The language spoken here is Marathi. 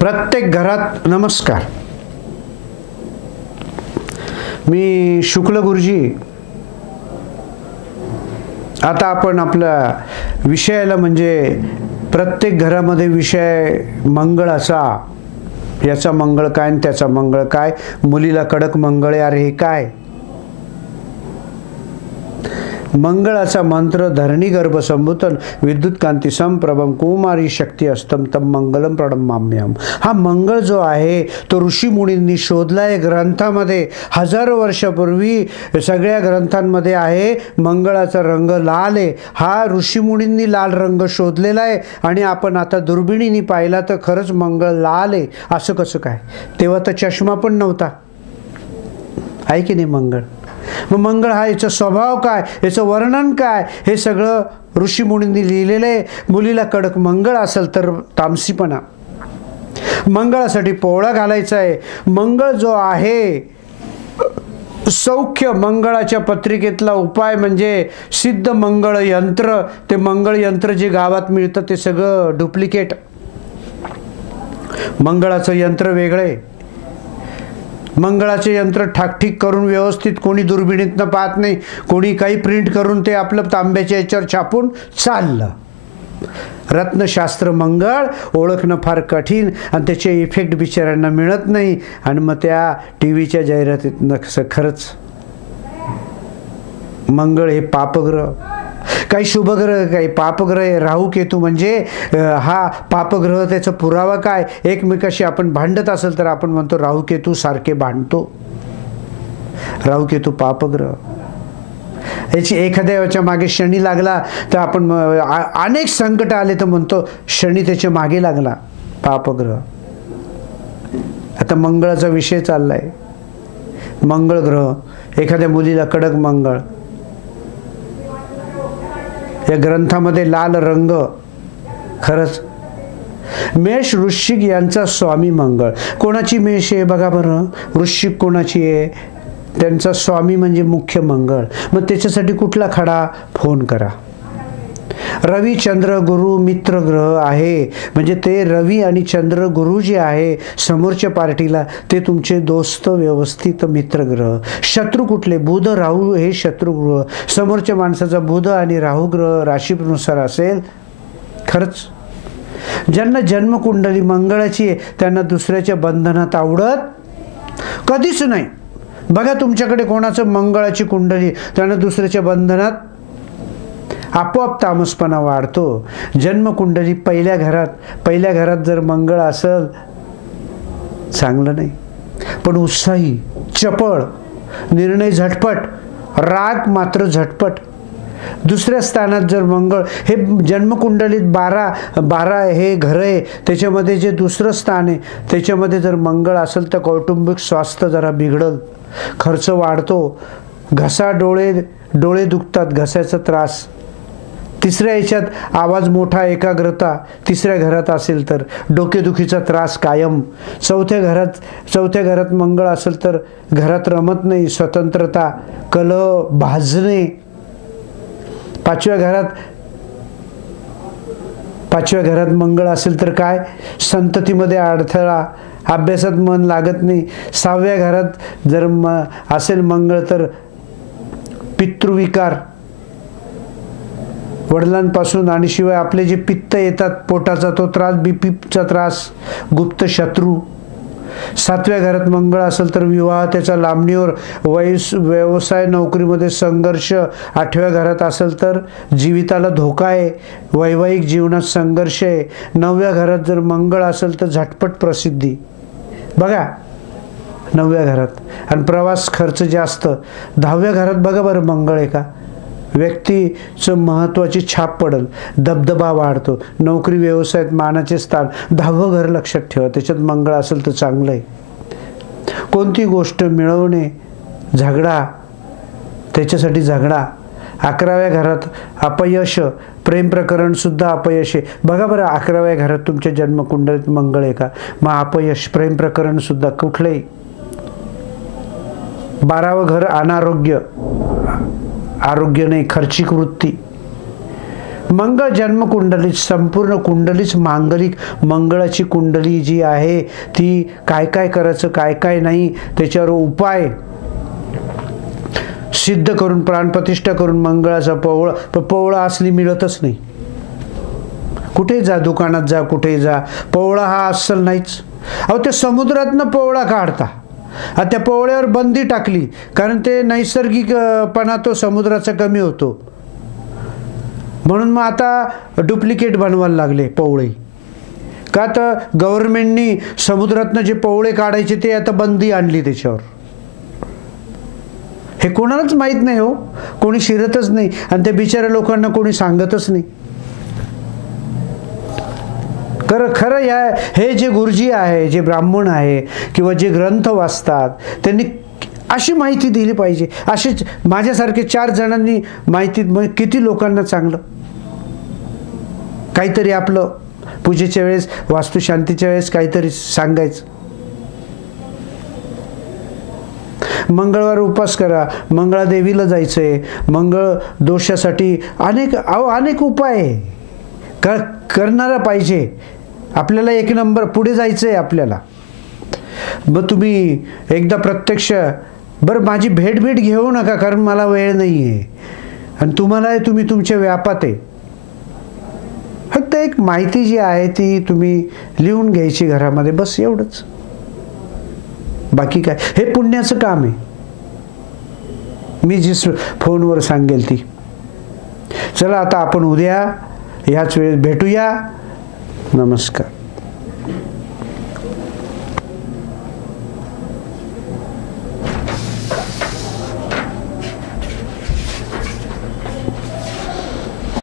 प्रत्येक घरात नमस्कार. मी शुक्ल गुरुजी. आता आपण आपल्या विषयाला म्हणजे प्रत्येक घरामध्ये विषय मंगळाचा. याचा मंगळ काय आणि त्याचा मंगळ काय. मुलीला कडक मंगळ आहे. अरे हे काय. मंगळाचा मंत्र धरणी गर्भ संभूतन विद्युत कांती संप्रभम कुमारी शक्ती अस्तम तम मंगलम प्रणमाम्यहम. हा मंगळ जो आहे तो ऋषी मुनींनी शोधलाय ग्रंथामध्ये. हजारो वर्षापूर्वी सगळ्या ग्रंथांमध्ये आहे. मंगळाचा रंग लाल आहे. हा ऋषी मुनींनी लाल रंग शोधलेला आहे आणि आपण आता दुर्बिणीने पाहिला तर खरंच मंगळ लाल आहे. असं कसं काय. तेव्हा तर चष्मा पण नव्हता आहे की नाही मंगळ. मग मंगळ हा याचा स्वभाव काय, याचं वर्णन काय, हे सगळं ऋषी मुनींनी लिहिलेलं आहे. मुलीला कडक मंगळ असेल तर तामसीपणा. मंगळासाठी पोवळा घालायचा आहे. मंगळ जो आहे सौख्य. मंगळाच्या पत्रिकेतला उपाय म्हणजे सिद्ध मंगळ यंत्र. ते मंगळ यंत्र जे गावात मिळतं ते सगळं डुप्लिकेट. मंगळाचं यंत्र वेगळे. मंगळाचे यंत्र ठाकठीक करून व्यवस्थित कोणी दुर्बिणीतनं पाहत नाही. कोणी काही प्रिंट करून ते आपलं तांब्याच्या याच्यावर छापून चाललं. रत्नशास्त्र मंगळ ओळखणं फार कठीण आणि त्याचे इफेक्ट बिचाऱ्यांना मिळत नाही. आणि मग त्या टी व्हीच्या जाहिरातीतनं खरंच मंगळ हे पापग्रह. काही शुभग्रह काही पापग्रह आहे. राहू केतू म्हणजे हा पापग्रह. त्याचा पुरावा काय. एकमेकाशी आपण भांडत असेल तर आपण म्हणतो राहू केतू सारखे भांडतो. राहू केतू पापग्रह. याची एखाद्याच्या मागे शनी लागला तर आपण अनेक संकट आले तर म्हणतो शनी त्याच्या मागे लागला. पापग्रह. आता मंगळाचा विषय चाललाय. मंगळ ग्रह. एखाद्या मुलीला कडक मंगळ. या ग्रंथामध्ये लाल रंग. खरंच मेष वृश्चिक यांचा स्वामी मंगळ. कोणाची मेष आहे बघा बरं. वृश्चिक कोणाची आहे. त्यांचा स्वामी म्हणजे मुख्य मंगळ. मग त्याच्यासाठी कुठला खडा. फोन करा. रवी चंद्र गुरु मित्र ग्रह आहे. म्हणजे ते रवी आणि चंद्र गुरु जे आहे समोरच्या पार्टीला ते तुमचे दोस्त व्यवस्थित मित्र ग्रह. शत्रू कुठले. बुध राहू हे शत्रू ग्रह. समोरच्या माणसाचा बुध आणि राहू ग्रह राशीनुसार असेल. खरंच ज्यांना जन्मकुंडली मंगळाची आहे त्यांना दुसऱ्याच्या बंधनात आवडत कधीच नाही. बघा तुमच्याकडे कोणाचं मंगळाची कुंडली त्यांना दुसऱ्याच्या बंधनात आपोआप तामसपणा वाढतो. जन्मकुंडली पहिल्या घरात जर मंगळ असेल चांगलं नाही. पण उत्साही चपळ निर्णय झटपट राग मात्र झटपट. दुसऱ्या स्थानात जर मंगळ हे जन्मकुंडलीत 12 हे घर आहे त्याच्यामध्ये जे दुसरं स्थान आहे त्याच्यामध्ये जर मंगळ असेल तर कौटुंबिक स्वास्थ्य जरा बिघडल. खर्च वाढतो. घसा डोळे दुखतात. घशाचा त्रास. तिसऱ्या याच्यात आवाज मोठा एकाग्रता तिसऱ्या घरात असेल तर डोकेदुखीचा त्रास कायम. चौथ्या घरात मंगळ असेल तर घरात रमत नाही. स्वतंत्रता कलह भाजणे. पाचव्या घरात मंगळ असेल तर काय संततीमध्ये अडथळा. अभ्यासात मन लागत नाही. 6व्या घरात जर असेल मंगळ तर पितृविकार. वडिलांपासून आणि शिवाय आपले जे पित्त येतात पोटाचा तो त्रास बीपीचा त्रास गुप्त शत्रू. 7व्या घरात मंगळ असेल तर विवाह त्याचा लांबणीवर व्यवसाय नोकरीमध्ये संघर्ष. 8व्या घरात असेल तर जीविताला धोका आहे. वैवाहिक जीवनात संघर्ष आहे. 9व्या घरात जर मंगळ असेल तर झटपट प्रसिद्धी. बघा 9व्या घरात आणि प्रवास खर्च जास्त. 10व्या घरात बघा बरं मंगळ आहे का व्यक्तीचं महत्त्वाची छाप पडेल. दबदबा वाढतो. नोकरी व्यवसायात मानाचे स्थान. 10वं घर लक्षात ठेवा त्याच्यात मंगळ असेल तर चांगलं आहे. कोणती गोष्ट मिळवणे झगडा त्याच्यासाठी झगडा. 11व्या घरात अपयश. प्रेम प्रकरण सुद्धा अपयश आहे. बघा बरं 11व्या घरात तुमच्या जन्मकुंडलीत मंगळ आहे का मग अपयश प्रेम प्रकरण सुद्धा कुठलंही. 12वं घर अनारोग्य. आरोग्य नाही खर्चिक वृत्ती. मंगळ जन्मकुंडली, संपूर्ण कुंडलीच मांगलिक मंगळाची कुंडली जी आहे ती काय काय करायचं काय काय नाही त्याच्यावर उपाय सिद्ध करून प्राणप्रतिष्ठा करून मंगळाचा पवळा असली मिळतच नाही. कुठे जा, दुकानात जा, कुठे जा, पवळा हा अस्सल नाहीच. अहो ते समुद्रातनं पवळा काढता, त्या पवळ्यावर बंदी टाकली कारण ते नैसर्गिकपणा तो समुद्राचा कमी होतो म्हणून मग आता डुप्लिकेट बनवायला लागले पवळे. का तर गव्हर्नमेंटनी समुद्रातनं जे पवळे काढायचे ते आता बंदी आणली त्याच्यावर. हे कोणालाच माहीत नाही हो, कोणी शिरतच नाही आणि त्या बिचाऱ्या लोकांना कोणी सांगतच नाही. खरं हे जे गुरुजी आहे, जे ब्राह्मण आहे किंवा जे ग्रंथ वाचतात त्यांनी अशी माहिती दिली पाहिजे. असेच माझ्यासारखे 4 जणांनी माहिती, किती लोकांना चांगलं काहीतरी आपलं पूजेच्या वेळेस, वास्तुशांतीच्या वेळेस काहीतरी सांगायचं. मंगळवार उपास करा, मंगळादेवीला जायचंय, मंगळ दोषासाठी अनेक उपाय करणारा पाहिजे. आपल्याला 1 नंबर पुढे जायचंय आपल्याला. मग तुम्ही एकदा प्रत्यक्ष बरं माझी भेट घेऊ नका कारण मला वेळ नाही आहे आणि तुम्हाला तुम्ही तुमच्या व्यापात आहे. फक्त एक माहिती जी आहे ती तुम्ही लिहून घ्यायची घरामध्ये, बस एवढंच. बाकी काय, हे पुण्याचं काम आहे. मी जी फोनवर सांगेल ती. चला आता आपण उद्या ह्याच वेळेस भेटूया. नमस्कार.